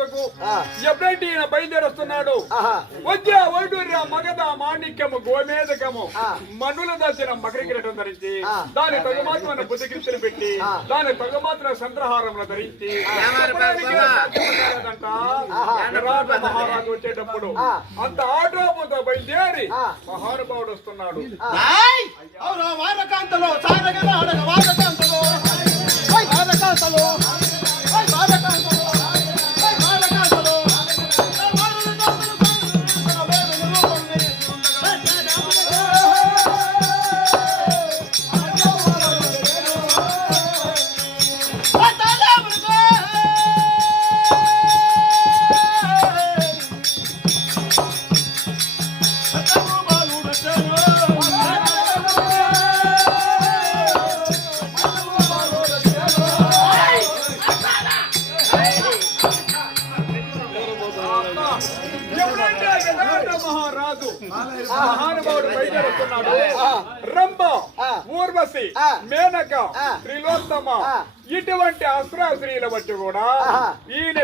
లంకకు ఎప్పుడైతే ఈయన బయలుదేరుస్తున్నాడు వచ్చే వైడూర్య మగధ మాణిక్యము గోమేదకము మనుల దర్శన మకర కిరీటం ధరించి దాని తగమాత్రమైన బుద్ధికృతులు పెట్టి దాని తగమాత్ర సంగ్రహారంలో ధరించి మహారాజు వచ్చేటప్పుడు అంత ఆటోపుతో బయలుదేరి మహానుభావుడు వస్తున్నాడు. వారకాంతలో సారగల అడగ వారకాంతలో వారకాంతలో వారకాంతలో మహారాజు మహానుభావుడు బయలుదేరుతున్నాడు. రంభ, ఊర్వశి, మేనక, త్రిలోత్తమ ఇటువంటి అస్త్ర స్త్రీల బట్టి కూడా ఈయన